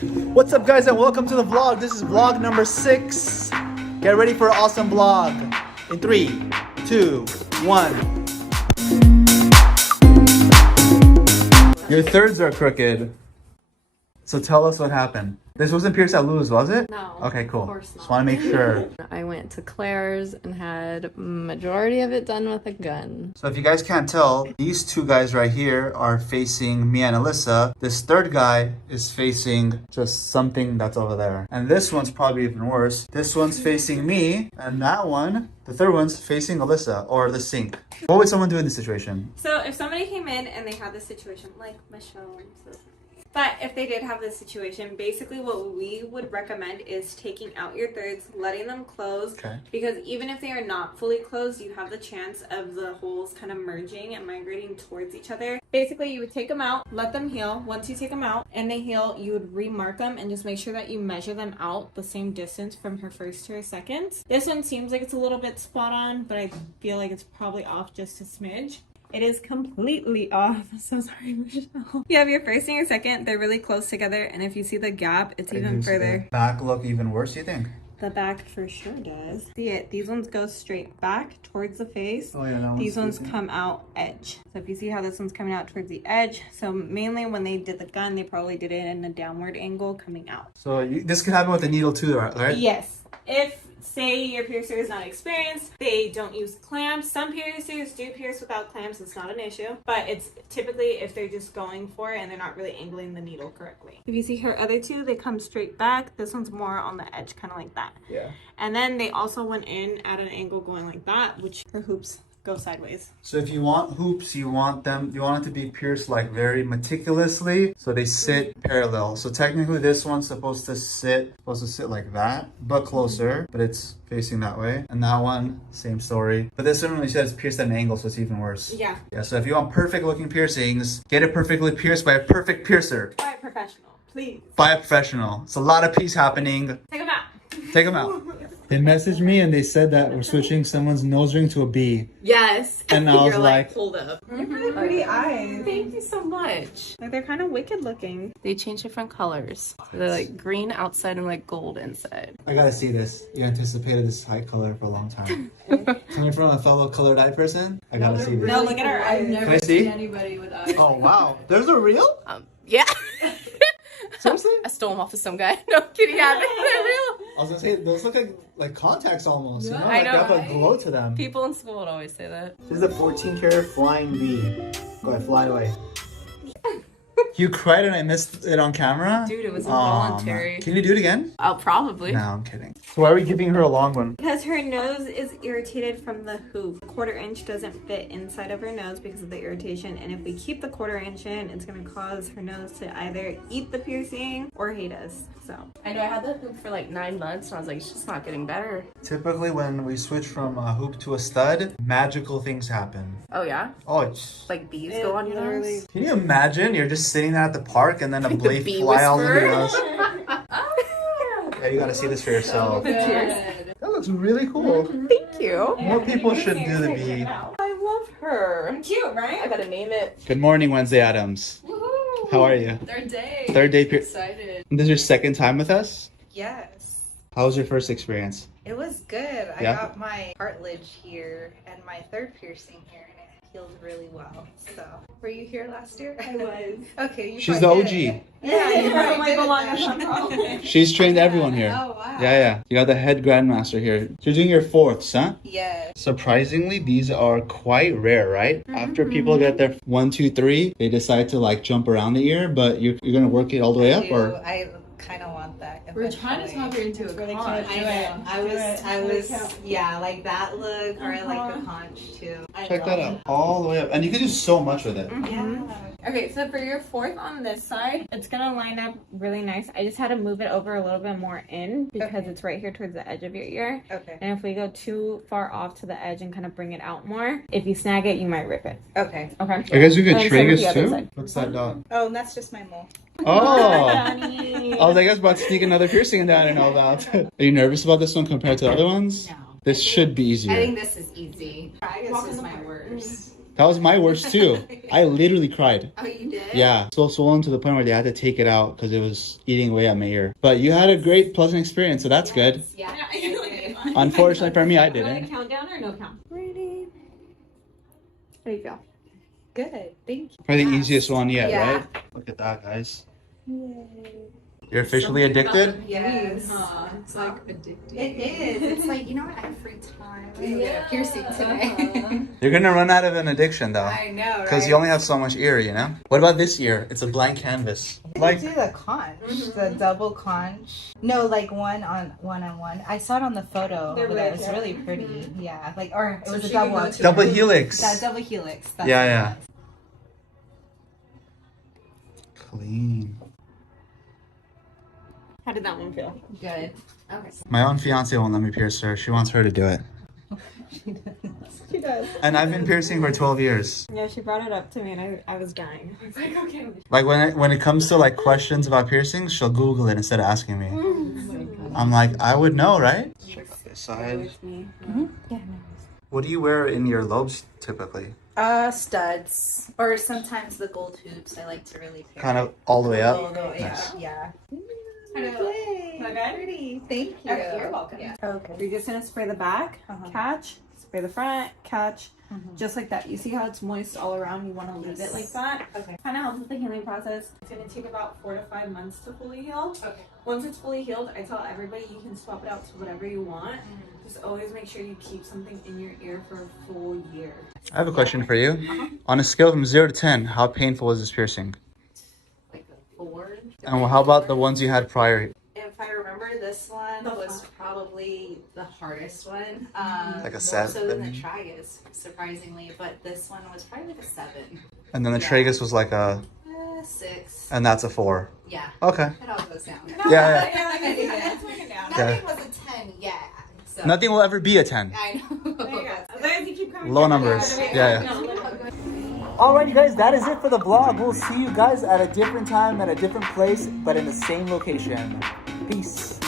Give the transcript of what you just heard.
What's up, guys, and welcome to the vlog. This is vlog number 6. Get ready for an awesome vlog. In 3, 2, 1. Your thirds are crooked. So tell us what happened. This wasn't pierced at Lou's, was it? No. Okay, cool. Of course not. Just want to make sure. I went to Claire's and had majority of it done with a gun. So if you guys can't tell, these two guys right here are facing me and Alyssa. This third guy is facing just something that's over there. And this one's probably even worse. This one's facing me, and that one, the third one's facing Alyssa, or the sink. What would someone do in this situation? So if somebody came in and they had this situation, like Michelle, but if they did have this situation, basically what we would recommend is taking out your thirds, letting them close. Okay. Because even if they are not fully closed, you have the chance of the holes kind of merging and migrating towards each other. Basically, you would take them out, let them heal. Once you take them out and they heal, you would remark them and just make sure that you measure them out the same distance from her first to her second. This one seems like it's a little bit spot on, but I feel like it's probably off just a smidge. It is completely off. So sorry, Michelle. You have your first and your second. They're really close together. And if you see the gap, it's even further. Back look even worse, you think? The back for sure does. See it? These ones go straight back towards the face. Oh, yeah, that These ones come out edge. So if you see how this one's coming out towards the edge. So mainly when they did the gun, they probably did it in a downward angle coming out. So this could happen with the needle too, right? Yes. If, say, your piercer is not experienced, they don't use clamps. Some piercers do pierce without clamps. It's not an issue. But it's typically if they're just going for it and they're not really angling the needle correctly. If you see her other two, they come straight back. This one's more on the edge, kind of like that. Yeah. And then they also went in at an angle going like that, which her hoops go sideways. So if you want hoops, you want it to be pierced like very meticulously, so they sit parallel. So technically this one's supposed to sit like that, but closer, but it's facing that way. And that one, same story. But this one, when you said it's pierced at an angle, so it's even worse. Yeah. Yeah, so if you want perfect looking piercings, get it perfectly pierced by a perfect piercer. By a professional, please. By a professional. It's a lot of piece happening. Take them out. Take them out. They messaged me and they said that we're switching someone's nose ring to a B. Yes. And I was like, hold up. You have really pretty eyes. Thank you so much. Like, they're kind of wicked looking. They change different colors. So they're like green outside and like gold inside. I gotta see this. You anticipated this eye color for a long time. Coming from a fellow colored eye person, I gotta see this. No, look at her eyes. Can I see? Anybody with eyes. Oh wow, there's a real? Yeah. Seriously? I stole them off of some guy. No, I'm kidding. Yeah, they're real. I was gonna say those look like contacts almost. You know, I like know, they have a right? glow to them. People in school would always say that. This is a 14 karat flying bee. Go ahead, fly away. You cried and I missed it on camera? Dude, it was Aw, involuntary. man. Can you do it again? I'll probably. No, I'm kidding. So why are we giving her a long one? Because her nose is irritated from the hoop. A 1/4 inch doesn't fit inside of her nose because of the irritation. And if we keep the 1/4 inch in, it's going to cause her nose to either eat the piercing or hate us. So I know I had that hoop for like 9 months and I was like, it's just not getting better. Typically when we switch from a hoop to a stud, magical things happen. Oh yeah? Oh, it's... Like bees go on your nose? Can you imagine? You're just sitting there at the park and then a The blade bee fly all over whisperer? your nose. Yeah, you gotta see this for yourself. Cheers. That looks really cool. Thank you. More people should do the bee. I love her. cute, I right? gotta name it. Good morning, Wednesday Adams. Woohoo! How are you? Third day. Third day. Excited. This is your second time with us? Yes, How was your first experience? it was good. I Yeah? got my cartilage here and my third piercing here, and it healed really well. So, were you here last year? I was. Okay, you She's the probably OG. did it. Yeah, you probably Like did the it longest then. one, probably. She's trained everyone here. Oh wow. Yeah. You got the head grandmaster here. You're doing your fourths, huh? Yes. Surprisingly, these are quite rare, right? After people get their 1, 2, 3, they decide to like jump around the ear, but you're gonna work it all the way up, or? I kind of want that. We're trying to eventually. talk her into a conch. I was, yeah, like that look, or I like the conch too. Check that out. All the way up. And you can do so much with it. Yeah. Okay, so for your fourth on this side, it's gonna line up really nice. I just had to move it over a little bit more in because Okay. it's right here towards the edge of your ear. Okay. And if we go too far off to the edge and kind of bring it out more, if you snag it, you might rip it. Okay. Okay. I guess you And can then train same with us the other too? side. What's that dot? Oh, and that's just my mole. Oh! Honey. I was like, I was about to sneak another piercing in that I didn't know about. Are you nervous about this one compared to the other ones? No. This should be easier. I think this is easy. This is my worst. That was my worst too. I literally cried. Oh, you did? Yeah, so swollen to the point where they had to take it out because it was eating away at my ear. But you had a great, pleasant experience, so that's good. Yeah. Unfortunately for me, I Do you want a didn't. countdown or no count? Ready? How do you feel? Good. Thank you. Probably the easiest one yet, Yeah. right? Look at that, guys. You're officially addicted? Yes. It's like addictive. It is. It's like, you know what? I have free time. I'm gonna get a piercing today. You're gonna run out of an addiction though. I know, right? Because you only have so much ear, you know? What about this ear? It's a blank canvas. Like do the conch, the double conch. No, like one on one. I saw it on the photo. They're Over there. It was red, yeah. really pretty. Yeah, like or it So was a she could double. go to- Double helix. That double helix. That's Yeah, what it yeah. was. Clean. How did that one feel? Good. Okay. My own fiance won't let me pierce her. She wants her to do it. She does. And I've been piercing for 12 years. Yeah, she brought it up to me and I was dying. I was like, okay. Like when it comes to like questions about piercings, she'll Google it instead of asking me. I'm like, I would know, right? Check out this side. What do you wear in your lobes typically? Studs or sometimes the gold hoops. I like to really pair. Kind of all the way up. Yeah. Okay. Pretty. Thank you. Okay, you're welcome. Yeah. Okay. You're just gonna spray the back, catch, spray the front, catch, just like that. You see how it's moist all around? You want to leave it like that. Okay. Kind of helps with the healing process. It's gonna take about 4 to 5 months to fully heal. Okay. Once it's fully healed, I tell everybody you can swap it out to whatever you want. Just always make sure you keep something in your ear for a full year. I have a question for you. On a scale from 0 to 10, how painful is this piercing? Like a 4. And how about the ones you had prior? If I remember, this one was probably the hardest one. Like a More so than the 7? tragus, surprisingly. But this one was probably like a 7. And then the Yeah. tragus was like a, 6. and that's a 4. Yeah. Okay. It all goes down. Yeah. Nothing was a 10 yet. So. Nothing will ever be a 10. I know. There you go. As long as you keep coming Low down, numbers. you're Yeah, gonna make it. yeah. No, Alright, you guys, that is it for the vlog. We'll see you guys at a different time, at a different place, but in the same location. Peace.